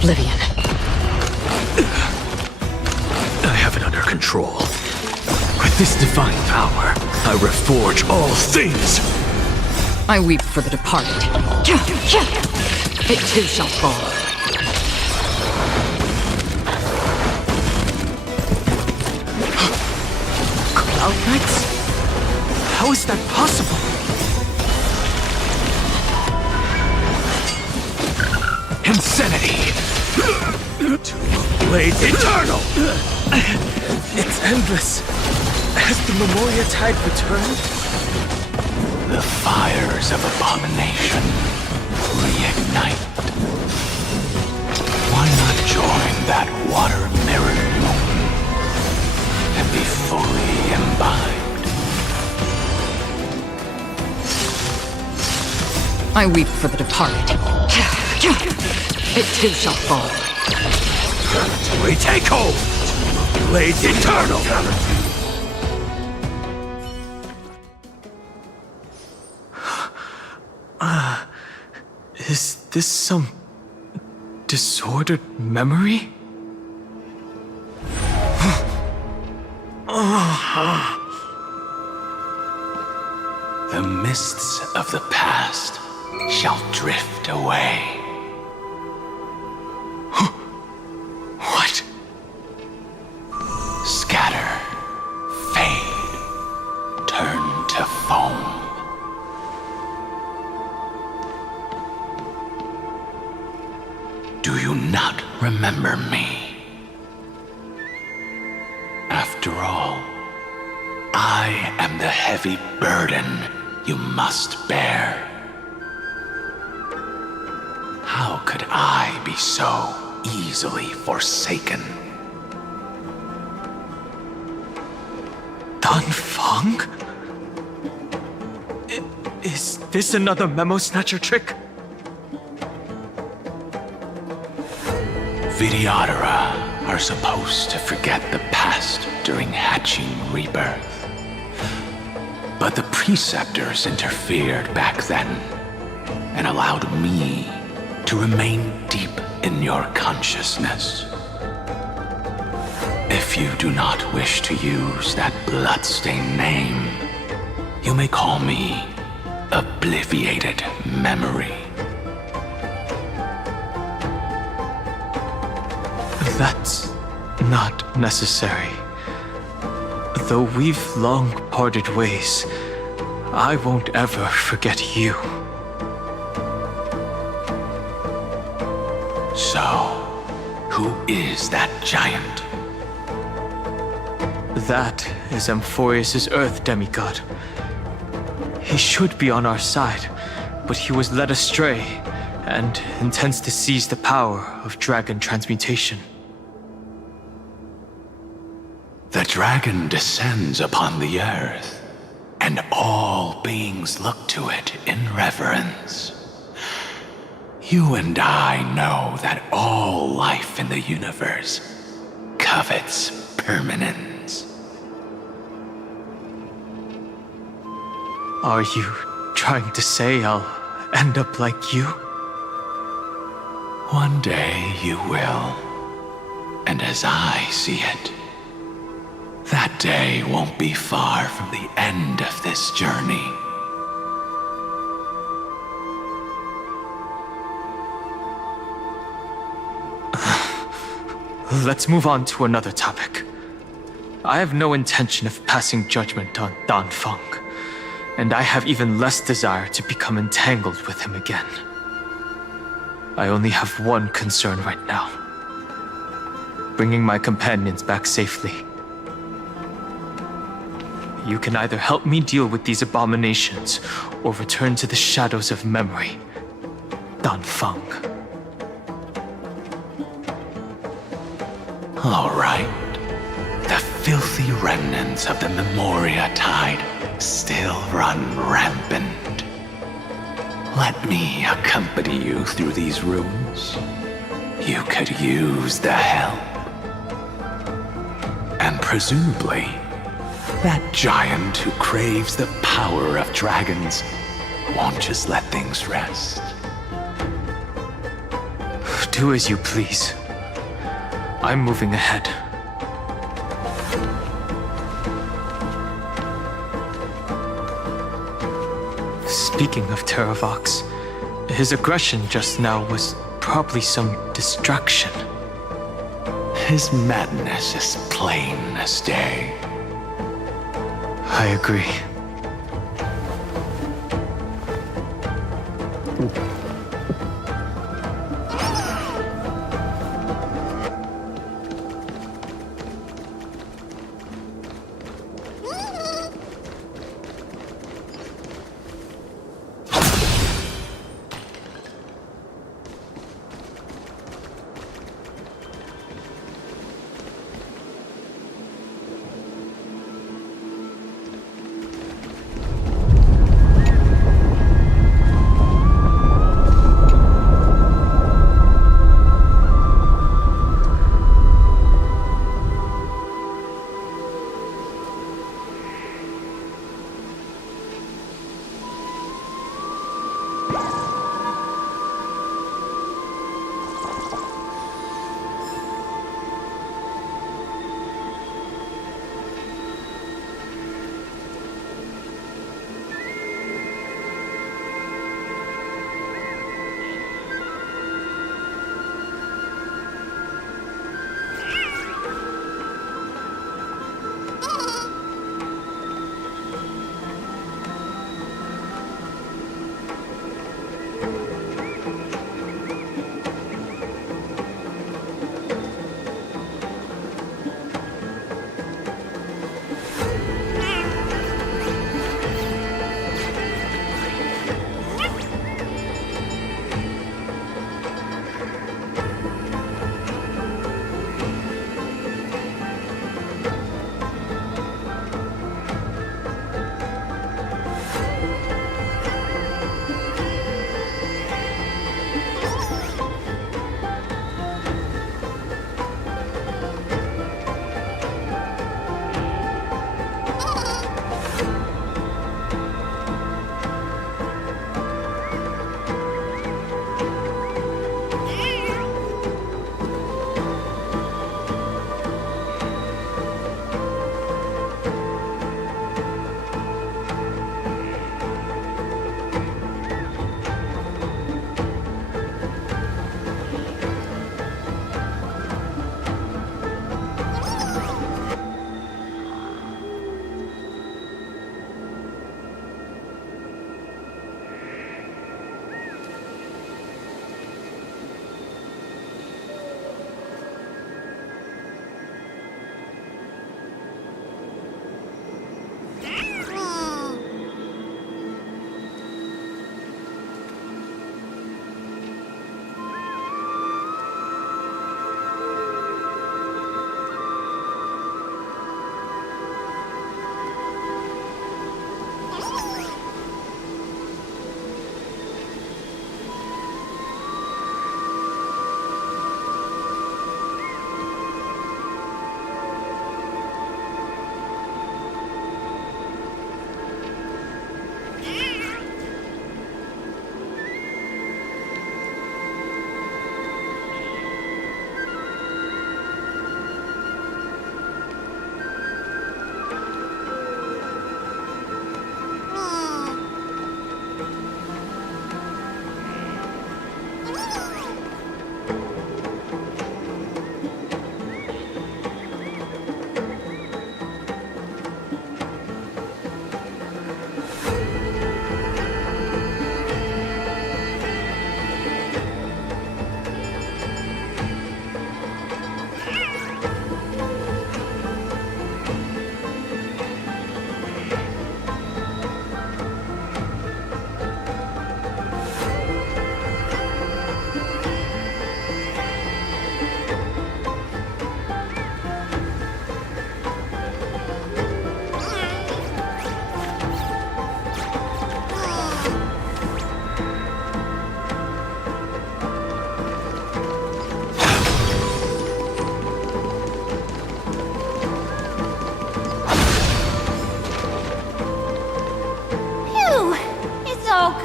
oblivion. I have it under control. With this divine power, I reforge all things. I weep for the departed. It too shall fall. Cloud Knights? How is that possible? Insanity! Blades eternal! It's endless. Has the Memoria Tide returned? The fires of abomination reignite. Why not join that water-mirrored moon and be fully imbibed? I weep for the departed. It too shall fall. We take hold! Blades eternal! Is this some disordered memory? The mists of the past shall drift away. What? Scatter, fade, turn to foam. Do you not remember me? After all, I am the heavy burden you must bear. How could I be so easily forsaken? Dan Feng? Is this another Memo Snatcher trick? Vidyadhara are supposed to forget the past during hatching rebirth. But the preceptors interfered back then and allowed me to remain deep in your consciousness. If you do not wish to use that bloodstained name, you may call me Obliviated Memory. That's not necessary. Though we've long parted ways, I won't ever forget you. So, who is that giant? That is Amphorius' Earth demigod. He should be on our side, but he was led astray and intends to seize the power of dragon transmutation. The dragon descends upon the earth, and all beings look to it in reverence. You and I know that all life in the universe covets permanence. Are you trying to say I'll end up like you? One day you will, and as I see it, that day won't be far from the end of this journey. Let's move on to another topic. I have no intention of passing judgment on Dan Feng, and I have even less desire to become entangled with him again. I only have one concern right now: bringing my companions back safely. You can either help me deal with these abominations, or return to the shadows of memory. Dan Feng. All right. The filthy remnants of the Memoria Tide still run rampant. Let me accompany you through these rooms. You could use the help. And presumably, that giant who craves the power of dragons won't just let things rest. Do Do as you please. I'm moving ahead. Speaking of Terravox, his aggression just now was probably some distraction. His madness is plain as day. I agree.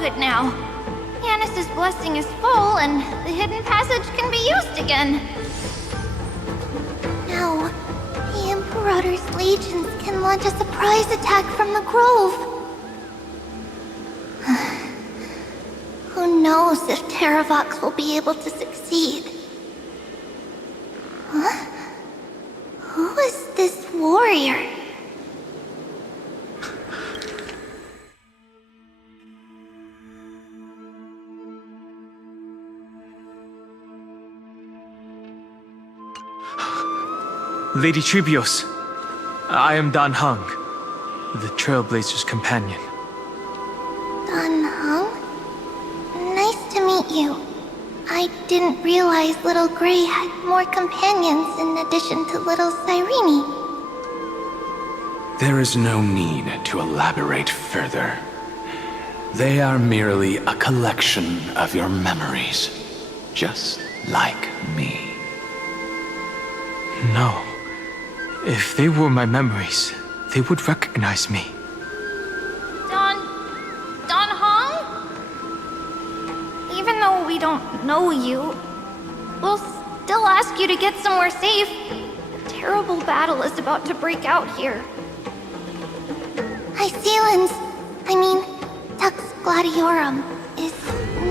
good now. Janice's blessing is full and the hidden passage can be used again. Now, the Imperator's legions can launch a surprise attack from the grove. Who knows if Terravox will be able to succeed? Huh? Who is this warrior? Lady Tribios, I am Dan Heng, the Trailblazer's companion. Dan Heng? Nice to meet you. I didn't realize Little Grey had more companions in addition to Little Cyrene. There is no need to elaborate further. They are merely a collection of your memories, just like me. No. If they were my memories, they would recognize me. Dan Heng? Even though we don't know you, we'll still ask you to get somewhere safe. A terrible battle is about to break out here. Iceland's, Tux Gladiorum, is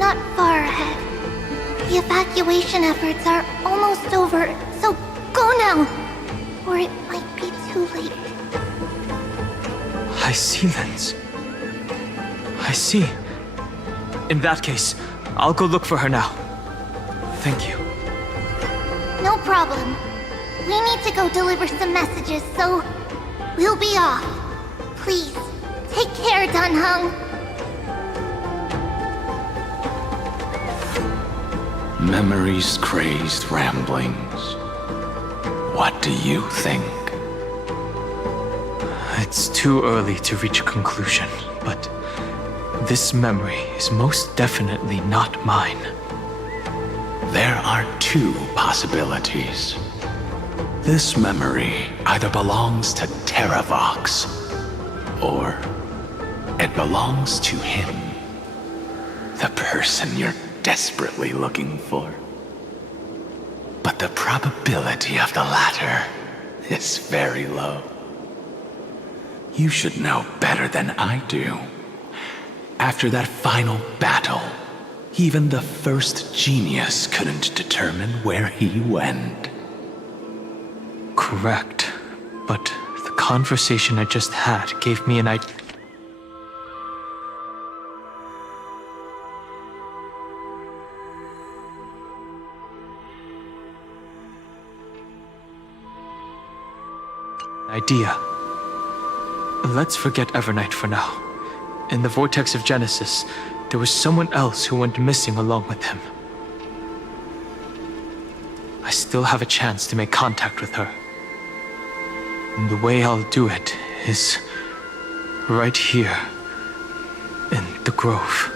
not far ahead. The evacuation efforts are almost over, so go now! Or it might be too late. Iceland's. I see. In that case, I'll go look for her now. Thank you. No problem. We need to go deliver some messages, so we'll be off. Please, take care, Dan Heng. Memories crazed ramblings. What do you think? It's too early to reach a conclusion, but this memory is most definitely not mine. There are two possibilities. This memory either belongs to Terravox, or it belongs to him. The person you're desperately looking for. But the probability of the latter is very low. You should know better than I do. After that final battle, even the first genius couldn't determine where he went. Correct. But the conversation I just had gave me an idea. Let's forget Evernight for now. In the vortex of Genesis, there was someone else who went missing along with him. I still have a chance to make contact with her. And the way I'll do it is right here in the grove.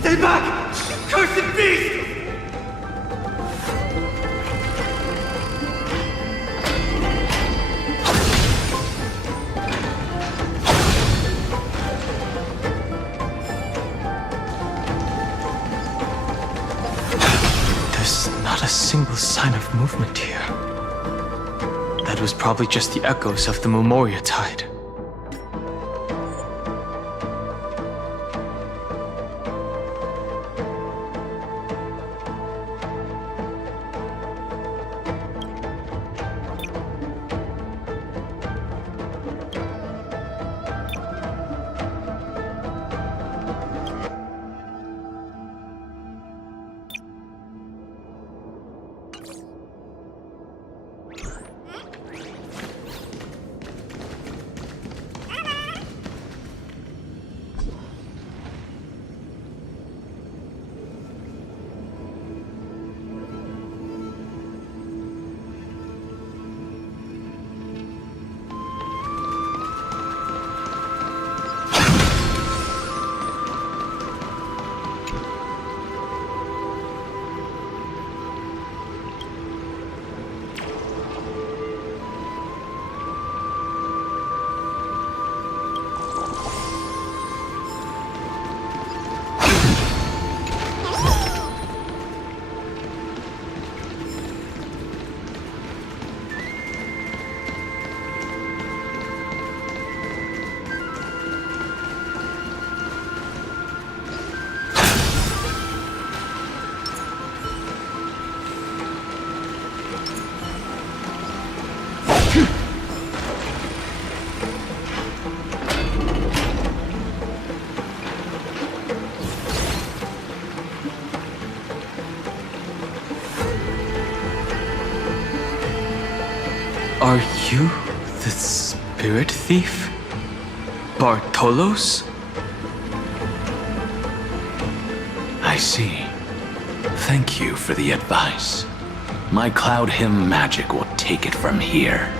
Stay back! Cursed beast! There's not a single sign of movement here. That was probably just the echoes of the Memoria tide. Are you the spirit thief? Bartolos? I see. Thank you for the advice. My Cloud Hymn magic will take it from here.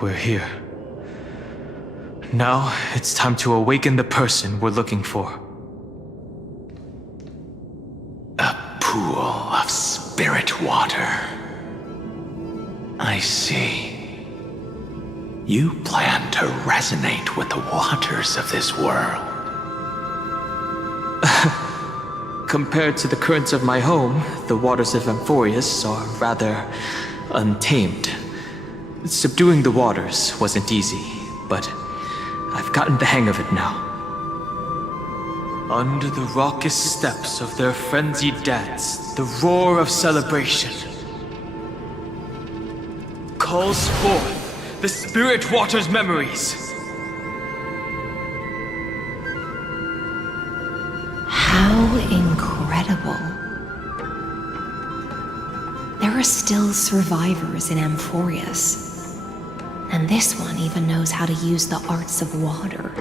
we're here. Now, it's time to awaken the person we're looking for. A pool of spirit water. I see. You plan to resonate with the waters of this world. Compared to the currents of my home, the waters of Amphorius are rather untamed. Subduing the waters wasn't easy, but I've gotten the hang of it now. Under the raucous steps of their frenzied dance, the roar of celebration calls forth the spirit water's memories. How incredible. There are still survivors in Amphorius. And this one even knows how to use the arts of water.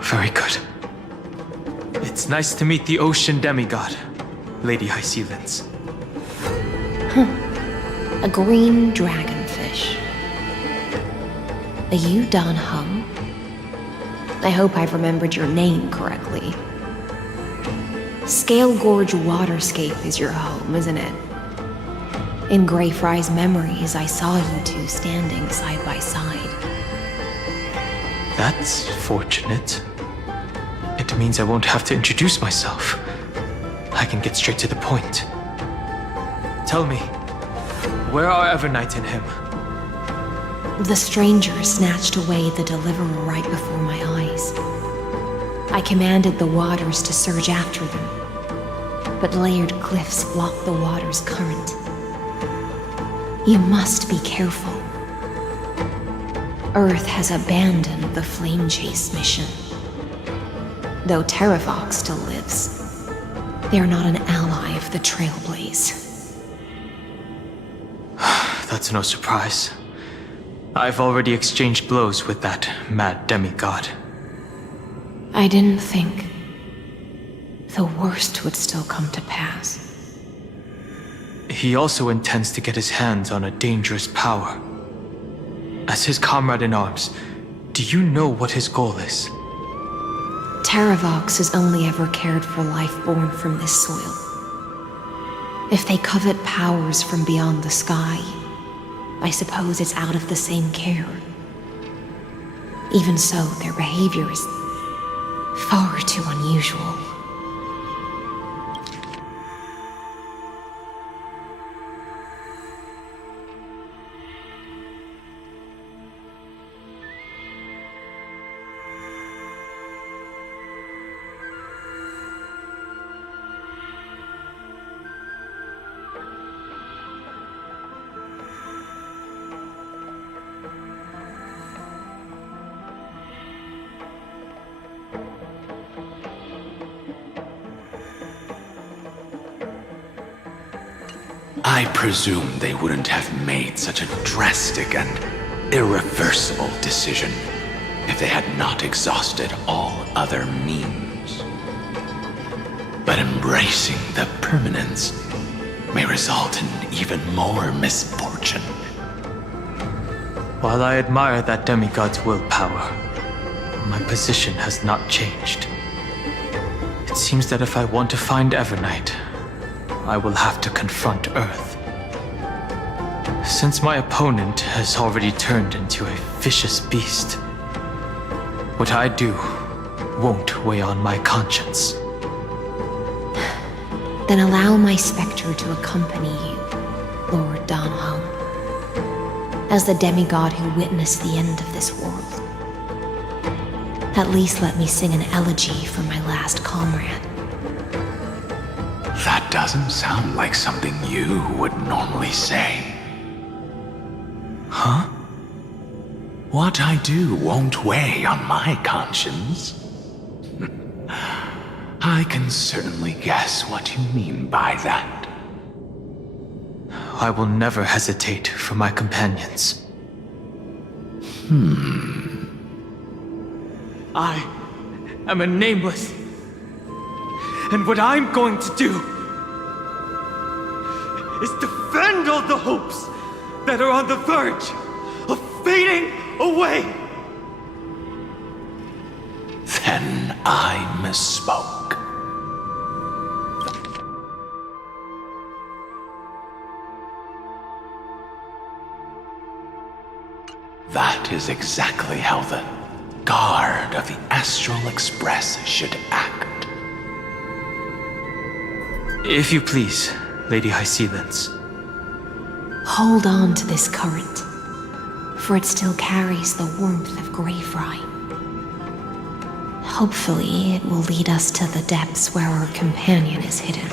Very good. It's nice to meet the ocean demigod, Lady Hycealens. A green dragonfish. Are you Dan Hung? I hope I've remembered your name correctly. Scale Gorge Waterscape is your home, isn't it? In Greyfry's memories, I saw you two standing side by side. That's fortunate. It means I won't have to introduce myself. I can get straight to the point. Tell me, where are Evernight and him? The stranger snatched away the deliverer right before my eyes. I commanded the waters to surge after them, but layered cliffs block the water's current. You must be careful. Earth has abandoned the Flame Chase mission. Though Terravox still lives, they are not an ally of the Trailblaze. That's no surprise. I've already exchanged blows with that mad demigod. I didn't think the worst would still come to pass. He also intends to get his hands on a dangerous power. As his comrade in arms, do you know what his goal is? Terravox has only ever cared for life born from this soil. If they covet powers from beyond the sky, I suppose it's out of the same care. Even so, their behavior is far too unusual. I presume they wouldn't have made such a drastic and irreversible decision if they had not exhausted all other means. But embracing the permanence may result in even more misfortune. While I admire that demigod's willpower, my position has not changed. It seems that if I want to find Evernight, I will have to confront Earth. Since my opponent has already turned into a vicious beast, what I do won't weigh on my conscience. Then allow my specter to accompany you, Lord Dan Hung, as the demigod who witnessed the end of this world. At least let me sing an elegy for my last comrade. That doesn't sound like something you would normally say. Huh? What I do won't weigh on my conscience. I can certainly guess what you mean by that. I will never hesitate for my companions. I am a nameless. And what I'm going to do is defend all the hopes that are on the verge of fading away. Then I misspoke. That is exactly how the guard of the Astral Express should act. If you please, Lady High Sealance. Hold on to this current, for it still carries the warmth of Greyfry. Hopefully, it will lead us to the depths where our companion is hidden.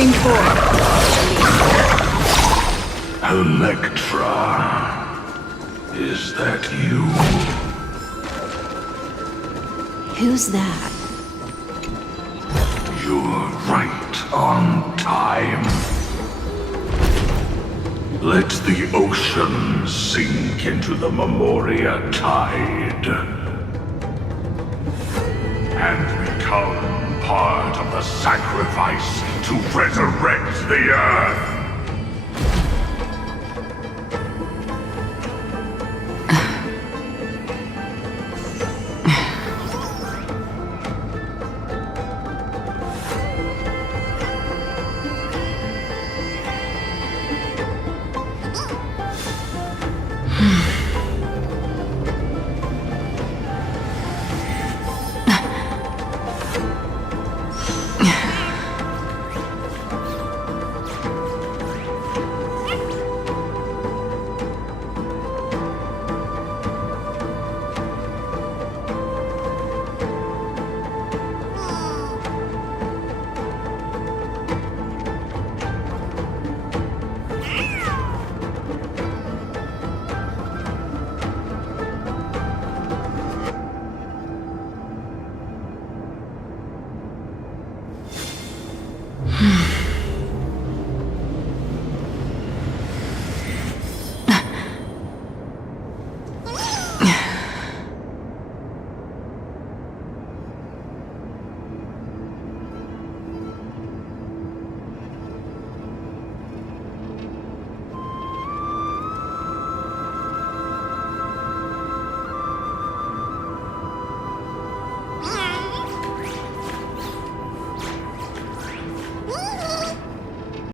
Supreme Form. Electra. Is that you? Who's that? You're right on time. Let the ocean sink into the Memoria tide and become part of the sacrifice to resurrect the Earth.